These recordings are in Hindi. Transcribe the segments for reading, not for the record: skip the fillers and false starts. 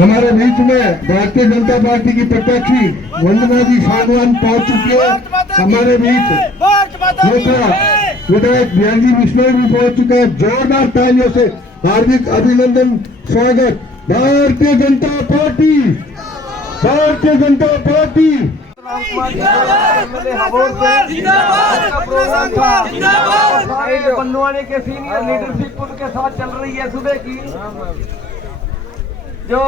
हमारे बीच में भारतीय जनता पार्टी की प्रत्याशी वंदना जी सागवान पहुंच चुकी है। हमारे बीच दूसरा विधायक बिहारी बिश्नोई भी पहुंच चुका है। जोरदार तालियों से हार्दिक अभिनंदन स्वागत। भारतीय जनता पार्टी, भारतीय जनता पार्टी बंदवाने के सीनियर लीडरशिप उनके साथ चल रही है सुबह की। जो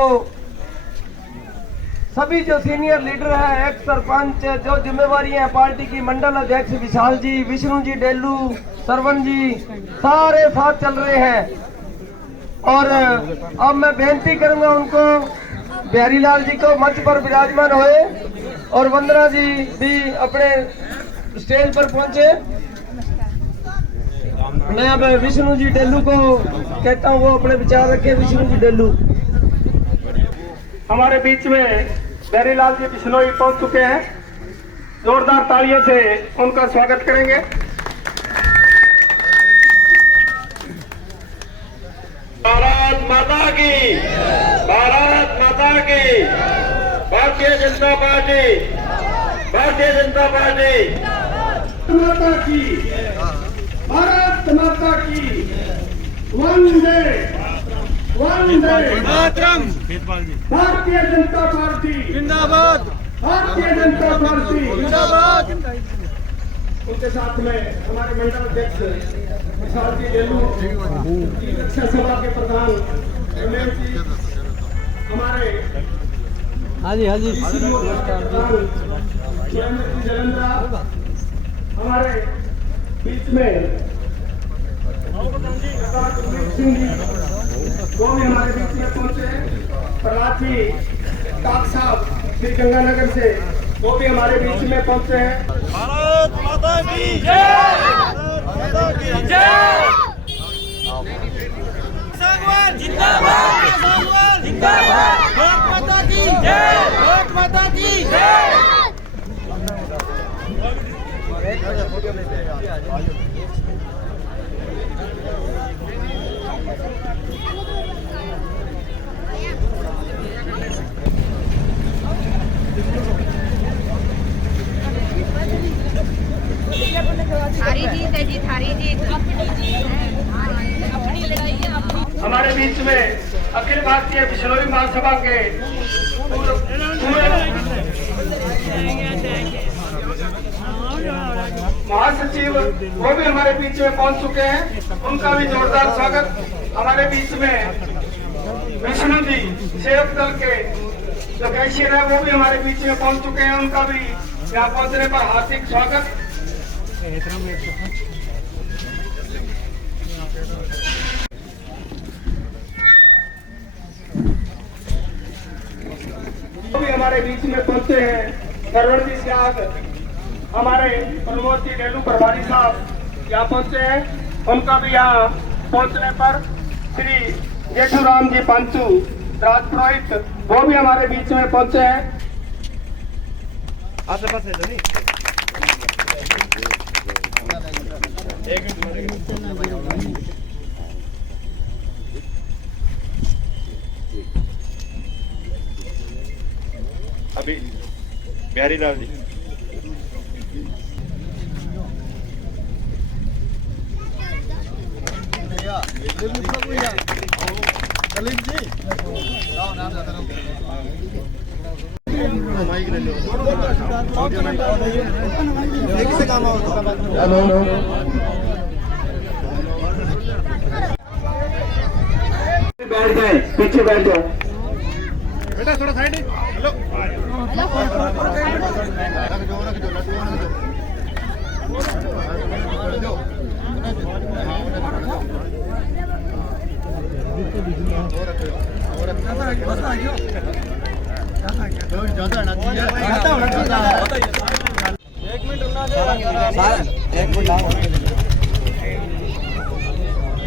सभी जो सीनियर लीडर है, एक्स सरपंच, जो जिम्मेवारी है पार्टी की, मंडल अध्यक्ष विशाल जी, विष्णु जी, डेलू, सरवन जी, सारे साथ चल रहे हैं। और अब मैं बेनती करूंगा उनको, बिहारी लाल जी को मंच पर विराजमान होए और वंदना जी भी अपने स्टेज पर पहुंचे। मैं अब विष्णु जी डेलू को कहता हूं, वो अपने विचार रखे। विष्णु जी डेलू हमारे बीच में बिहारी लाल जी बिश्नोई पहुंच चुके हैं। जोरदार तालियों से उनका स्वागत करेंगे। भारत माता की, भारत माता की, भारतीय जनता पार्टी, भारतीय जनता पार्टी, माता की, भारत माता की, वंदे वंदे मातरम, भारतीय जनता पार्टी जिंदाबाद, भारतीय जनता पार्टी जिंदाबाद। उनके साथ में हमारे मंडल अध्यक्ष विशाल जी डेलू, रक्षा सभा के प्रधान रमेश जी, हमारे जलंधर, हमारे बीच में सिंह जी, वो भी हमारे बीच में पहुंचे। प्रहलाद जी काक साहब श्री गंगानगर से, वो भी हमारे बीच में पहुंचे हैं। भारत माता की जय, भारत माता की जय। सागवान जिंदाबाद, सागवान जिंदाबाद, भारत माता की जय, भारत माता की जय। थारी जीत है जी, थारी जीत। अपनी लड़ाई है अपनी। हमारे बीच में अखिल भारतीय बिश्नोई महासभा के महासचिव, वो भी हमारे बीच में पहुंच चुके हैं। उनका भी जोरदार स्वागत। हमारे बीच में विष्णु जी सेवक दल के जो कैशियर है, वो भी हमारे बीच में पहुंच चुके हैं। उनका भी यहाँ पहुंचने पर हार्दिक स्वागत। वो भी हमारे बीच में पहुंचे हैं। सरवण जी सियाग, हमारे प्रमोद जी डेलू प्रभारी साहब यहाँ पहुंचे हैं। उनका भी यहाँ पहुंचने पर श्री जेठूराम जी पंचू राजपुरोहित, वो भी हमारे बीच में पहुंचे हैं। आसे पास है अभी बिहारी लाल जी, बैठ गए, पीछे बैठ जाओ। बेटा थोड़ा साइड। हेलो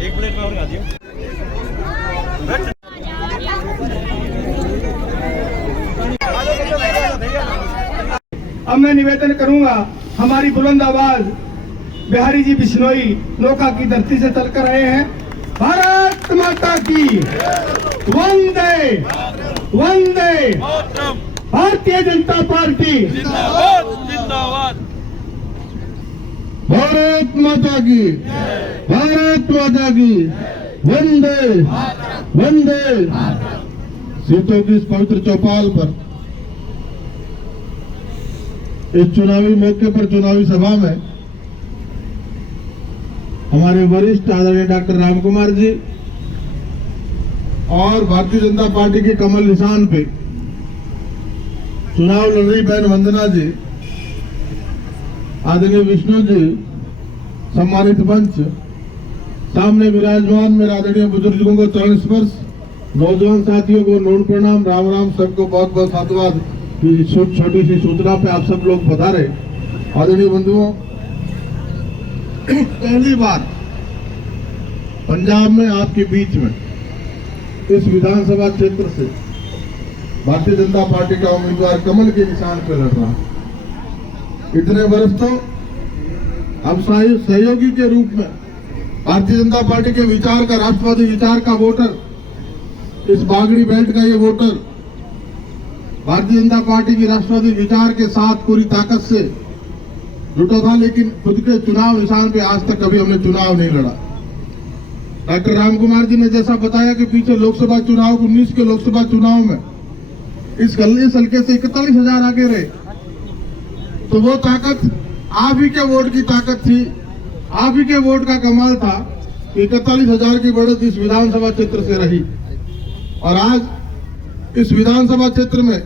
एक मिनट में और गा दियो। अब मैं निवेदन करूंगा, हमारी बुलंद आवाज बिहारी जी बिश्नोई नौका की धरती से चलकर आए हैं। भारत माता की, वंदे वंदे भारतीय जनता पार्टी भारत माता की वंदे वंदे। सीटों की इस पवित्र चौपाल पर इस चुनावी मौके पर चुनावी सभा में हमारे वरिष्ठ आदरणीय डॉक्टर राम कुमार जी और भारतीय जनता पार्टी के कमल निशान पे चुनाव लड़ रही बहन वंदना जी, आदरणीय विष्णु जी, सम्मानित मंच, सामने विराजमान मेरे आदरणीय बुजुर्गों को चरण स्पर्श, नौजवान साथियों को नून प्रणाम, राम राम, सबको बहुत बहुत साधुवाद की छोटी सी सूचना पे आप सब लोग पधारे। आदरणीय बंधुओं, पहली बार पंजाब में आपके बीच में इस विधानसभा क्षेत्र से भारतीय जनता पार्टी का उम्मीदवार कमल के निशान पर लड़ रहा है। इतने वर्ष तो हम सहयोगी के रूप में भारतीय जनता पार्टी के विचार का, राष्ट्रवादी विचार का वोटर, इस बागड़ी बेल्ट का ये वोटर भारतीय जनता पार्टी की राष्ट्रवादी विचार के साथ पूरी ताकत से जुटा था, लेकिन खुद के चुनाव निशान पे आज तक कभी हमने चुनाव नहीं लड़ा। डॉक्टर राम कुमार जी ने जैसा बताया कि पीछे लोकसभा चुनाव 19 के लोकसभा चुनाव में इस हल्के से 41,000 आगे रहे, तो वो ताकत आप ही के वोट की ताकत थी, आप ही के वोट का कमाल था। 41,000 की बढ़त इस विधानसभा क्षेत्र से रही और आज इस विधानसभा क्षेत्र में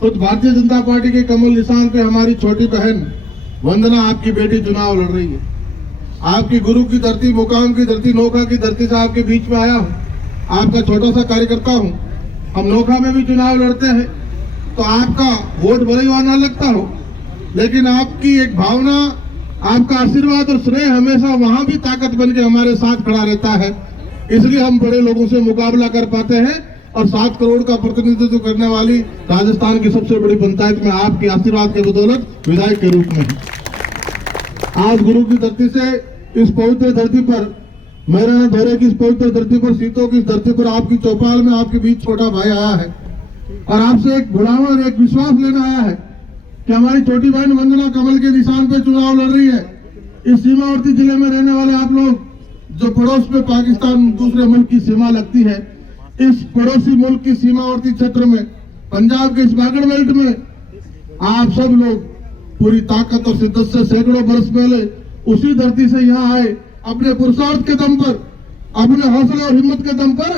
खुद भारतीय जनता पार्टी के कमल निशान पे हमारी छोटी बहन वंदना, आपकी बेटी, चुनाव लड़ रही है। आपकी गुरु की धरती, मुकाम की धरती, नोखा की धरती से आपके बीच में आया हूं। आपका छोटा सा कार्यकर्ता हूं। हम नोखा में भी चुनाव लड़ते हैं तो आपका वोट भले ही ना लगता हो, लेकिन आपकी एक भावना, आपका आशीर्वाद और स्नेह हमेशा वहां भी ताकत बन के हमारे साथ खड़ा रहता है। इसलिए हम बड़े लोगों से मुकाबला कर पाते हैं और 7 करोड़ का प्रतिनिधित्व करने वाली राजस्थान की सबसे बड़ी पंचायत में आपके आशीर्वाद के बदौलत विधायक के रूप में आज गुरु की धरती से इस पवित्र धरती पर, मेरा धोरे की इस पवित्र धरती पर, सीतों की इस धरती पर आपकी चौपाल में आपके बीच छोटा भाई आया है और आपसे एक बुलावा और एक विश्वास लेना आया है कि हमारी छोटी बहन वंदना कमल के निशान पे चुनाव लड़ रही है। इस सीमावर्ती जिले में रहने वाले आप लोग, जो पड़ोस में पाकिस्तान दूसरे मुल्क की सीमा लगती है, इस पड़ोसी मुल्क की सीमावर्ती क्षेत्र में, पंजाब के इस बागड़ बेल्ट में आप सब लोग पूरी ताकत और शिद्दत से सैकड़ों वर्ष पहले उसी धरती से यहाँ आए। अपने पुरुषार्थ के दम पर, अपने हौसले और हिम्मत के दम पर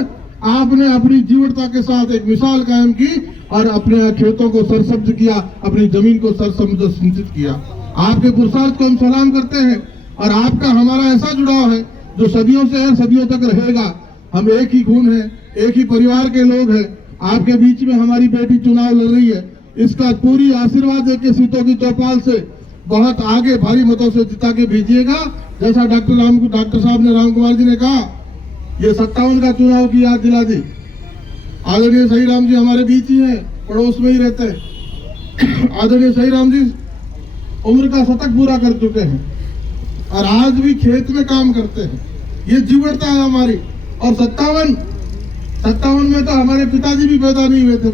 आपने अपनी जीवटता के साथ एक मिसाल कायम की और अपने खेतों को सरसब्ज किया, अपनी जमीन को सरसब्ज सिंचित किया। आपके पुरुषार्थ को हम सलाम करते हैं और आपका हमारा ऐसा जुड़ाव है जो सदियों से है, सदियों तक रहेगा। हम एक ही खून है, एक ही परिवार के लोग हैं। आपके बीच में हमारी बेटी चुनाव लड़ रही है, इसका पूरी आशीर्वाद देके सीटों की चौपाल से बहुत आगे भारी मतों से जिता के भेजिएगा। जैसा डॉक्टर साहब ने, राम कुमार जी ने कहा, ये 57 का चुनाव की याद दिला दी। आदरणीय सही राम जी हमारे बीच ही हैं, पड़ोस में ही रहते हैं। आदरणीय सही राम जी उम्र का शतक पूरा कर चुके हैं और आज भी खेत में काम करते हैं। ये जीवटता है हमारी। और 57 में तो हमारे पिताजी भी पैदा नहीं हुए थे,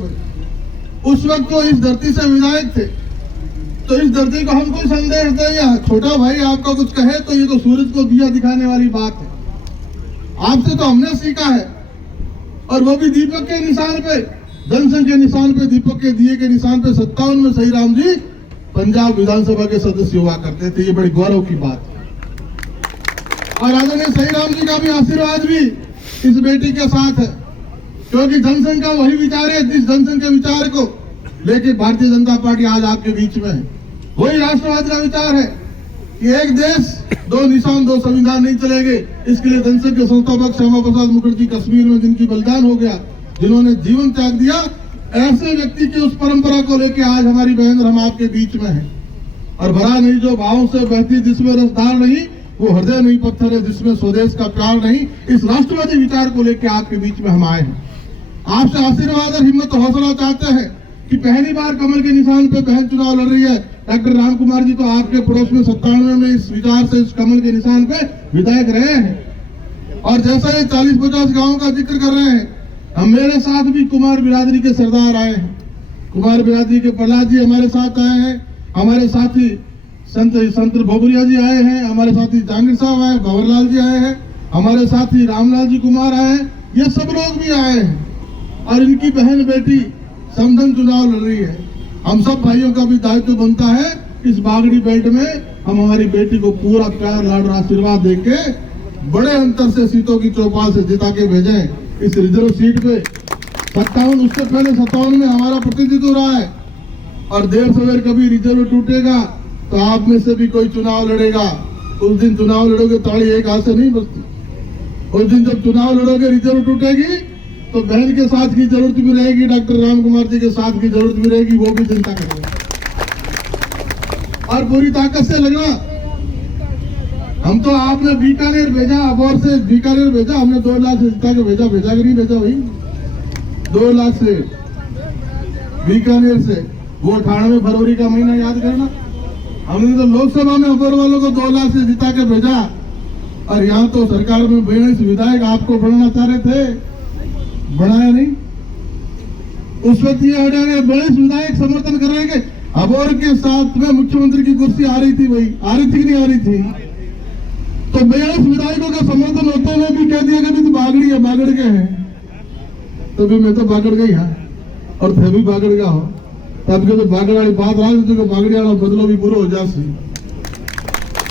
उस वक्त तो इस धरती से विधायक थे। तो इस धरती को हम कोई संदेश दें या छोटा भाई आपका कुछ कहे तो ये तो सूरज को दिया दिखाने वाली बात है। आपसे तो हमने सीखा है, और वो भी दीपक के निशान पे, जनसंघ के निशान पे, दीपक के दिए के निशान पे। 57 में सही राम जी पंजाब विधानसभा के सदस्य हुआ करते थे। ये बड़ी गौरव की बात है। और आदरणीय सही राम जी का भी आशीर्वाद भी इस बेटी के साथ है, क्योंकि जनसंघ का वही विचार है जिस जनसंघ के विचार को लेके भारतीय जनता पार्टी आज आपके बीच में है। वही राष्ट्रवाद का विचार है कि एक देश, 2 निशान, 2 संविधान नहीं चलेंगे। इसके लिए जनसंघ के संस्थापक श्यामा प्रसाद मुखर्जी कश्मीर में जिनकी बलिदान हो गया, जिन्होंने जीवन त्याग दिया, ऐसे व्यक्ति की उस परंपरा को लेके आज हमारी बहन और हम आपके बीच में हैं। और भरा नहीं जो भावों से बहती, जिसमें रसधार नहीं, वो हृदय नहीं पत्थर है, जिसमें स्वदेश का प्यार नहीं। इस राष्ट्रवादी विचार को लेकर आपके बीच में हम आए हैं। आपसे आशीर्वाद और हिम्मत और हौसला चाहते हैं कि पहली बार कमल के निशान पे बहन चुनाव लड़ रही है। डॉक्टर राम कुमार जी तो आपके पड़ोस में 97 में इस विचार से, इस कमल के निशान पे विधायक रहे हैं। और जैसा ये 40-50 गाँव का जिक्र कर रहे हैं, हम मेरे साथ भी कुमार बिरादरी के सरदार आए हैं। कुमार बिरादरी के प्रहलाद जी हमारे साथ आए हैं, हमारे साथी संत भोगरिया जी आए हैं, हमारे साथी जहांगीर साहब आए, भंवरलाल जी आए हैं, हमारे साथी रामलाल जी कुमार आए हैं, ये सब लोग भी आए हैं और इनकी बहन बेटी समधन चुनाव लड़ रही है। हम सब भाइयों का भी दायित्व बनता है इस बागड़ी बेल्ट में हम हमारी बेटी को पूरा प्यार लाड आशीर्वाद देके बड़े अंतर से सीटों की चौपाल से जिता के भेजें। इस रिजर्व सीट पे 57, उससे पहले 57 में हमारा प्रतिनिधित्व रहा है और देर सवेर कभी रिजर्व टूटेगा तो आप में से भी कोई चुनाव लड़ेगा। उस दिन चुनाव लड़ोगे ताली एक हाथ से नहीं बजती। उस दिन जब चुनाव लड़ोगे रिजर्व टूटेगी तो बहन के साथ की जरूरत भी रहेगी, डॉक्टर राम कुमार जी के साथ की जरूरत भी रहेगी, वो भी चिंता करेंगे और पूरी ताकत से लगना। हम तो आपने बीकानेर भेजा, अबोर से बीकानेर भेजा, हमने 2 लाख से जिता के भेजा कि नहीं भेजा भाई? 2 लाख से बीकानेर से, वो 98 फरवरी का महीना याद करना। हमने तो लोकसभा में अबोर वालों को 2 लाख से जिता के भेजा और यहाँ तो सरकार में 42 विधायक आपको बढ़ना चाह रहे थे, बढ़ाया नहीं। उस वक्त ये हरियाणा 42 विधायक समर्थन कर रहे हैं। अबोर के साथ में मुख्यमंत्री की कुर्सी आ रही थी भाई, आ रही थी कि नहीं आ रही थी? तो 42 विधायकों का समर्थन होते हुए भी कह दिया कि तो बागड़ी है, बागड़ के हैं। तो भी मैं तो बागड़ गई हाँ और थे भी बागड़ गया हो, तब के तो बागड़ वाली बात रहा तो बागड़ी वाला बदलो भी पूरा हो जासी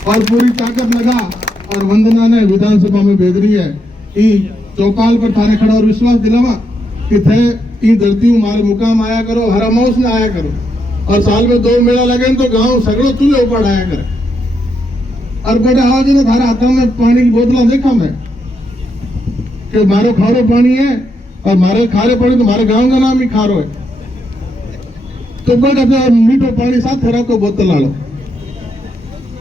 और पूरी ताकत लगा और वंदना ने विधानसभा में भेज रही है ई चौपाल पर थाने खड़ा और विश्वास दिलावा कि थे ई धरती मारे मुकाम आया करो, हर अमाउस में आया करो और साल में 2 मेला लगे तो गांव सगड़ो चूल्हे ऊपर आया करे। और बेटा आज ने थारे हाथों में पानी की बोतल देखा मैं कि मारो खारो पानी है और मारे खारे पानी तो हमारे गांव का नाम ही खारो है। तो बेटा मीठो पानी साथ थेरा को बोतल ला लो।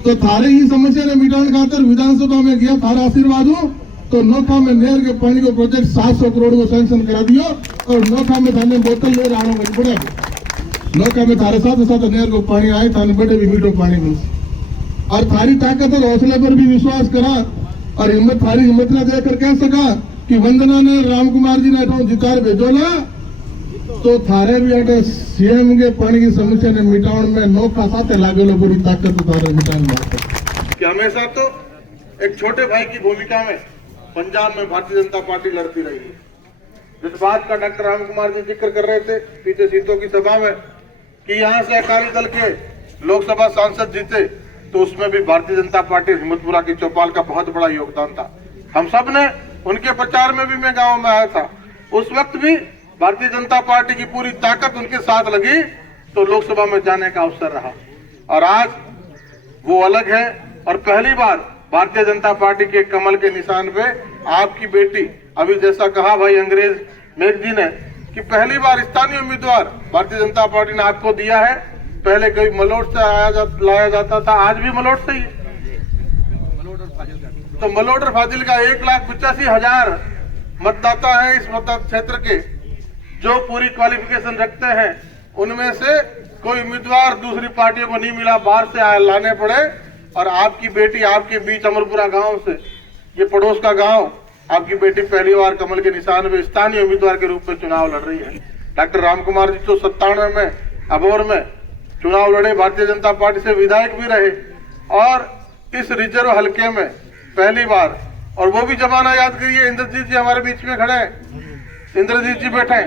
तो थारे ही समस्या ने मिटाने खातर विधानसभा में गया, थारा आशीर्वाद हो तो नोखा में नहर के पानी को प्रोजेक्ट 700 करोड़ को सैंक्शन करा दियो और नोखा में थाने बोतल ले रहा पड़े। नौका में थारे साथ नहर को पानी आए, थाने बड़े भी मीठो पानी मिल और थारी ताकत और हौसले पर भी विश्वास करा और हिम्मत थारी हिम्मत ने देकर कह सका कि वंदना ने राम कुमार जी ने जितार भेजो ना तो थारे भी अटे सीएम के पानी की समस्या ने मिटाने में नौका साथ लागे लो पूरी ताकत थारे मिटाने कि हमेशा तो एक छोटे भाई की भूमिका में पंजाब में भारतीय जनता पार्टी लड़ती रही है। जिस बात का डॉक्टर राम कुमार जी जिक्र कर रहे थे पीछे सीटों की सभा में कि यहाँ से अकाली दल के लोकसभा सांसद जीते तो उसमें भी भारतीय जनता पार्टी हिम्मतपुरा की चौपाल का बहुत बड़ा योगदान था। हम सब ने उनके प्रचार में भी मैं गांव में आया था, उस वक्त भी भारतीय जनता पार्टी की पूरी ताकत उनके साथ लगी तो लोकसभा में जाने का अवसर रहा और आज वो अलग है। और पहली बार भारतीय जनता पार्टी के कमल के निशान पे आपकी बेटी, अभी जैसा कहा भाई अंग्रेज मेघ जी ने कि पहली बार स्थानीय उम्मीदवार भारतीय जनता पार्टी ने आपको दिया है। पहले कभी मलोट से लाया जाता था, आज भी मलोट से ही। तो मलोट और फाजिल का 1,85,000 मतदाता है इस मतदाता क्षेत्र के जो पूरी क्वालिफिकेशन रखते हैं। उनमें से कोई उम्मीदवार दूसरी पार्टियों को नहीं मिला, बाहर से लाने पड़े और आपकी बेटी आपके बीच अमरपुरा गांव से, ये पड़ोस का गांव, आपकी बेटी पहली बार कमल के निशान में स्थानीय उम्मीदवार के रूप में चुनाव लड़ रही है। डॉक्टर राम कुमार जी तो 97 में अबोर में चुनाव लड़े, भारतीय जनता पार्टी से विधायक भी रहे और इस रिजर्व हल्के में पहली बार, और वो भी जमाना याद करिए, इंद्रजीत जी हमारे बीच में खड़े हैं, इंद्रजीत जी बैठे,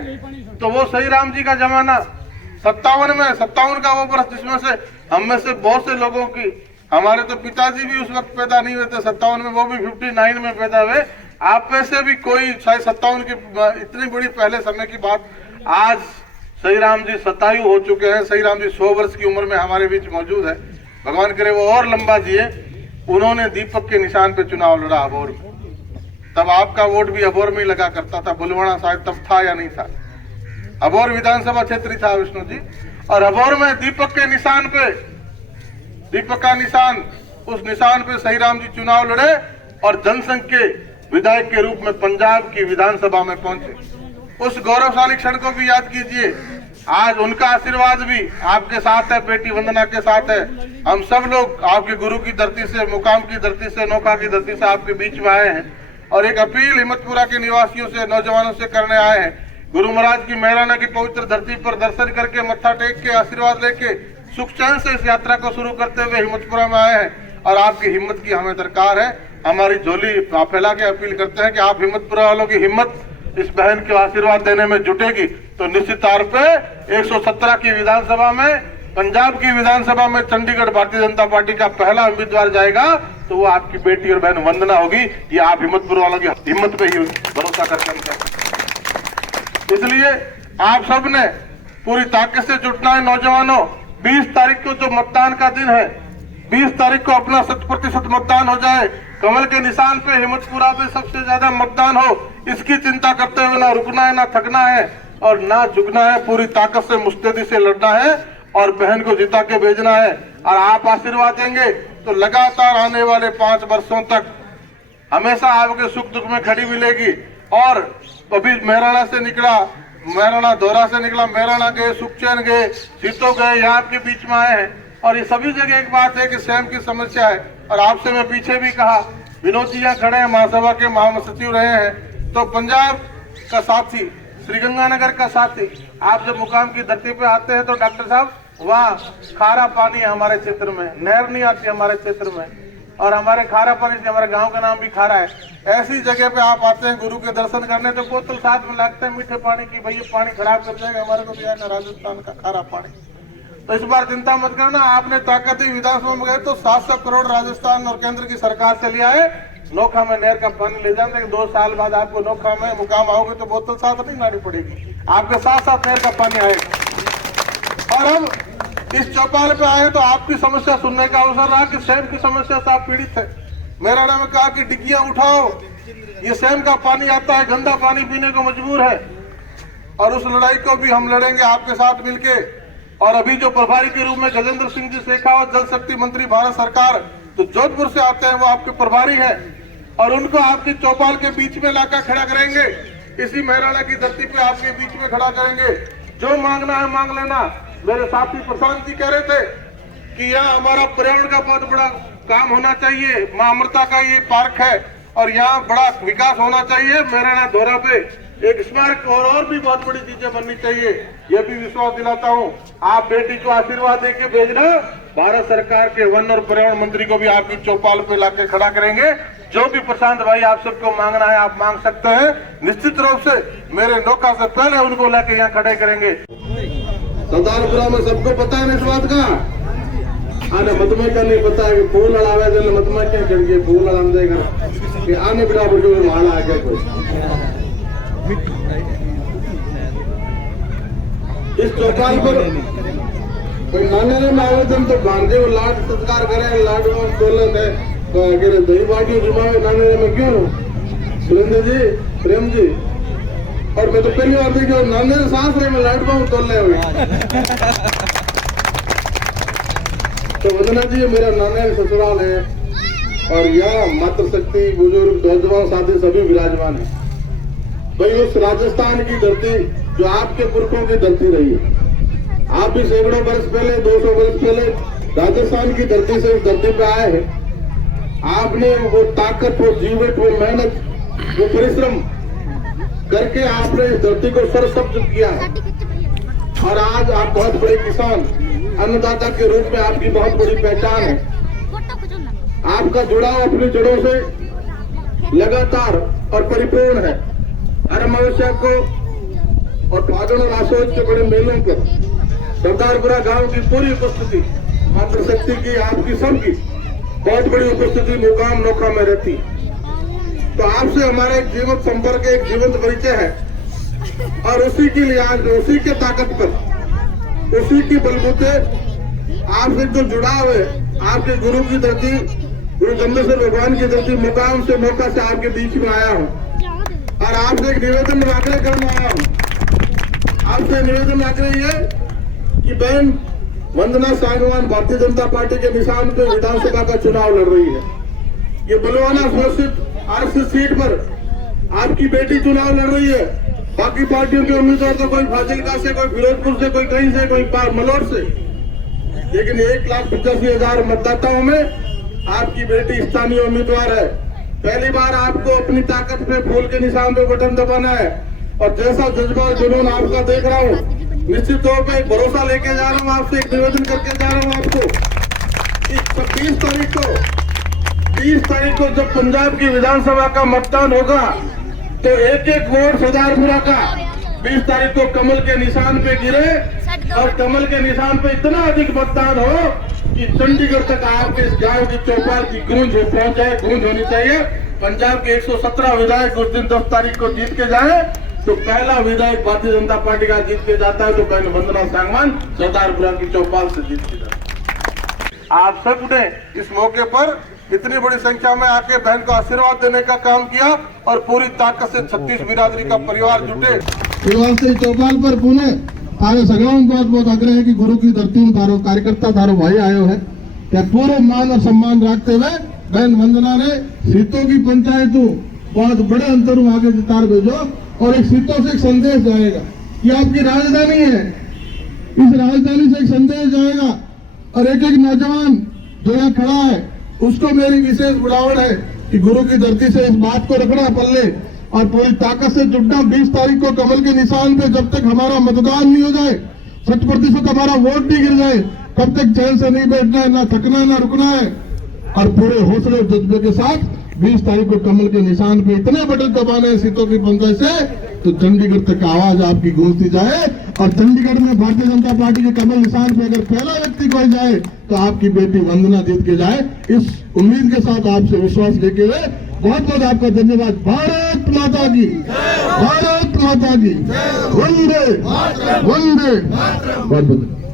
तो वो सही राम जी का जमाना 57 का वो वर्ष जिसमें से हम में से बहुत से लोगों की, हमारे तो पिताजी भी उस वक्त पैदा नहीं हुए थे 57 में, वो भी 59 में पैदा हुए। आप में से भी कोई शायद 57 की इतनी बड़ी पहले समय की बात, आज सही राम जी 27 हो चुके हैं। सही राम जी 100 वर्ष की उम्र में हमारे बीच मौजूद है, भगवान करे वो और लंबा जिए। उन्होंने दीपक के निशान पे चुनाव लड़ा अबोर में, तब आपका वोट भी अबोर में ही लगा करता था, बुलवाना शायद तब था या नहीं था, अबोर विधानसभा क्षेत्र था विष्णु जी। और अबोर में दीपक के निशान पे, दीपक का निशान, उस निशान पे सही राम जी चुनाव लड़े और जनसंघ के विधायक के रूप में पंजाब की विधानसभा में पहुंचे। उस गौरवशाली क्षण को भी याद कीजिए। आज उनका आशीर्वाद भी आपके साथ है, बेटी वंदना के साथ है। हम सब लोग आपके गुरु की धरती से, मुकाम की धरती से, नौका की धरती से आपके बीच में आए हैं और एक अपील हिम्मतपुरा के निवासियों से, नौजवानों से करने आए हैं। गुरु महाराज की मेहराना की पवित्र धरती पर दर्शन करके, मत्था टेक के, आशीर्वाद लेके सुख चैन से इस यात्रा को शुरू करते हुए हिम्मतपुरा में आए हैं और आपकी हिम्मत की हमें दरकार है। हमारी झोली फैला के अपील करते हैं कि आप हिम्मतपुरा वालों की हिम्मत इस बहन को आशीर्वाद देने में जुटेगी तो निश्चित तौर पे 117 की विधानसभा में, पंजाब की विधानसभा में चंडीगढ़ भारतीय जनता पार्टी का पहला उम्मीदवार जाएगा तो वो आपकी बेटी और बहन वंदना होगी। ये आप हिम्मतपुर वालों की हिम्मत पे ही भरोसा करते हैं। इसलिए आप सब ने पूरी ताकत से जुटना है। नौजवानों, 20 तारीख को जो मतदान का दिन है, 20 तारीख को अपना 100% मतदान हो जाए, कमल के निशान पे हिम्मतपुरा पे सबसे ज्यादा मतदान हो, इसकी चिंता करते हुए ना रुकना है, ना थकना है और ना झुकना है। पूरी ताकत से मुस्तैदी से लड़ना है और बहन को जिता के भेजना है। और आप आशीर्वाद देंगे तो लगातार आने वाले 5 वर्षों तक हमेशा आपके सुख दुख में खड़ी मिलेगी। और अभी मेहराना से निकला, मेहराना दौरा से निकला, मेहराना गए, सुखचैन गए, सीतो गए, यहाँ आपके बीच में आए हैं। और ये सभी जगह एक बात है कि स्वयं की समस्या है। और आपसे मैं पीछे भी कहा, विनोद जी यहाँ खड़े हैं, महासभा के महासचिव रहे हैं, तो पंजाब का साथी, श्रीगंगानगर का साथी, आप जब मुकाम की धरती पे आते हैं तो डॉक्टर साहब वहाँ खारा पानी है हमारे क्षेत्र में, नहर नहीं आती हमारे क्षेत्र में, और हमारे खारा पानी से हमारे गांव का नाम भी खारा है। ऐसी जगह पे आप आते हैं गुरु के दर्शन करने तो बोतल साथ में लगते हैं मीठे पानी की, भैया पानी खराब कर जाएगा, हमारे को दिया है राजस्थान का खारा पानी। तो इस बार चिंता मत करना, आपने ताकत ही विधानसभा में गए तो 700 करोड़ राजस्थान और केंद्र की सरकार से लिया है। नोखा में नहर का पानी ले जाते हैं, 2 साल बाद आपको नोखा में मुकाम आओगे तो बोतल साथ नहीं लानी पड़ेगी, आपके साथ साथ नहर का पानी आएगा। और अब इस चौपाल पे आए तो आपकी समस्या सुनने का अवसर रहा कि स्वयं की समस्या से आप पीड़ित है। मेहराना में कहा कि डिग्गियां उठाओ, ये स्वयं का पानी आता है, गंदा पानी पीने को मजबूर है और उस लड़ाई को भी हम लड़ेंगे आपके साथ मिलके। और अभी जो प्रभारी के रूप में गजेंद्र सिंह जी शेखावत, जल शक्ति मंत्री भारत सरकार, तो जोधपुर से आते हैं, वो आपके प्रभारी है और उनको आपकी चौपाल के बीच में लाकर खड़ा करेंगे, इसी मेहराना की धरती पे आपके बीच में खड़ा करेंगे। जो मांगना है मांग लेना। मेरे साथी प्रशांत जी कह रहे थे कि यहाँ हमारा पर्यावरण का बहुत बड़ा काम होना चाहिए, मां अमृता का ये पार्क है और यहाँ बड़ा विकास होना चाहिए। मेहराना दौरा पे एक स्मारक और भी बहुत बड़ी चीजें बननी चाहिए, ये भी विश्वास दिलाता हूँ। आप बेटी को आशीर्वाद देके भेजना, भारत सरकार के वन और पर्यावरण मंत्री को भी आपकी चौपाल पे लाके खड़ा करेंगे। जो भी प्रशांत भाई आप सबको मांगना है आप मांग सकते हैं, निश्चित रूप से मेरे नौका से पहले उनको लाके यहाँ खड़े करेंगे। सरदारपुरा में सबको पता है इस बात का, आने मतमे का नहीं पता है कि फूल अड़ावे दिन मतमे क्या करेंगे, फूल अड़ाम देगा कि आने बिना बुढ़ो माला आ गया कोई। इस चौपाल पर कोई नाने में आवेदन तो भांजे वो लाड सत्कार करे, लाड में बोले थे तो दही बाटी जुमावे नाने में क्यों सुरेंद्र जी, प्रेम जी। और मैं तो पहली बार देखा नाने सांस रहे में लाड बाबू तोलने हुए। तो वंदना जी मेरा नाने ससुराल है और यहाँ मातृशक्ति बुजुर्ग नौजवान साथी सभी विराजमान है। भाई उस राजस्थान की धरती जो आपके पुरखों की धरती रही है, आप भी सैकड़ों वर्ष पहले, 200 वर्ष पहले राजस्थान की धरती से इस धरती पे आए हैं। आपने वो ताकत, वो जीवट, वो मेहनत, वो परिश्रम करके आपने इस धरती को सरसब्ज किया है और आज आप बहुत बड़े किसान, अन्नदाता के रूप में आपकी बहुत बड़ी पहचान है। आपका जुड़ाव अपनी जड़ों से लगातार और परिपूर्ण है। हर अमावस्या को और फागुन और आसोज के बड़े मेलों पर सरदारपुरा गांव की पूरी उपस्थिति, मातृशक्ति की, आपकी सबकी बहुत बड़ी उपस्थिति मुकाम नौका में रहती। तो आपसे हमारा एक जीवंत संपर्क, एक जीवंत परिचय है और उसी की लिहाज, उसी के ताकत पर, उसी की बलबूते आपसे जो जुड़ाव है, आपके गुरु की धरती, गुरु जम्बेश्वर भगवान की धरती मुकाम से, मौका से आपके बीच में आया हूँ और आपसे एक निवेदन आग्रह करने आया हूँ। आपसे निवेदन आग्रह ये कि बहन वंदना सांगवान भारतीय जनता पार्टी के निशान पे विधानसभा का चुनाव लड़ रही है। ये बलवाना स्वस्थित आरसी सीट पर आपकी बेटी चुनाव लड़ रही है। बाकी पार्टियों के उम्मीदवार तो कोई फाजिलका से, कोई फिरोजपुर से, कोई कहीं से, कोई मलोर से, लेकिन 1,85,000 मतदाताओं में आपकी बेटी स्थानीय उम्मीदवार है। पहली बार आपको अपनी ताकत पे फूल के निशान पे बटन दबाना है। और जैसा जज्बा और जुनून आपका देख रहा हूँ, निश्चित तौर पे एक भरोसा लेके जा रहा हूँ आपसे, एक निवेदन करके जा रहा हूँ आपको कि 20 तारीख को जब पंजाब की विधानसभा का मतदान होगा तो एक एक वोट सरदारपुरा का 20 तारीख को कमल के निशान पे गिरे और कमल के निशान पे इतना अधिक मतदान हो कि चंडीगढ़ तक आपके इस गांव की चौपाल की गूंज पहुंच जाए, गूंज होनी चाहिए। पंजाब के 117 विधायक उस दिन 10 तारीख को जीत के जाए तो पहला विधायक भारतीय जनता पार्टी का जीत के जाता है तो बहन वंदना सांगवान सरदारपुरा की चौपाल से जीत के जाता है। आप सबने इस मौके पर इतनी बड़ी संख्या में आके बहन को आशीर्वाद देने का काम किया और पूरी ताकत से 36 बिरादरी का परिवार जुटे। से चौपाल पर पुणे तारे सगळों बहुत बहुत आग्रह है कि गुरु की धरती में तारो कार्यकर्ता तारो भाई आयो है क्या पूरे मान और सम्मान रखते हुए बहन वंदना ने सीटों की पंचायत बहुत बड़े अंतर आगे जितार भेजो और एक सीटों से एक संदेश जाएगा कि आपकी राजधानी है, इस राजधानी से एक संदेश जाएगा और एक एक नौजवान जो यहाँ खड़ा है उसको मेरी विशेष बुलावट है कि गुरु की धरती से इस बात को रखना पल्ले और पूरी ताकत से जुटना। 20 तारीख को कमल के निशान पे जब तक हमारा मतदान नहीं हो जाए, 60% हमारा वोट नहीं गिर जाए, तब तक चैन से नहीं बैठना है, ना थकना है ना रुकना है और पूरे हौसले और जज्बे के साथ 20 तारीख को कमल के निशान पे इतने बटन दबाने हैं सीटों की पंचायत से तो चंडीगढ़ तक आवाज आपकी गूंजती जाए और चंडीगढ़ में भारतीय जनता पार्टी के कमल निशान पे अगर पहला व्यक्ति कोई जाए तो आपकी बेटी वंदना जीत के जाए। इस उम्मीद के साथ आपसे विश्वास लेके हुए बहुत बहुत आपका धन्यवाद। भारत माता की, भारत माता की, वंदे वंदे। बहुत बहुत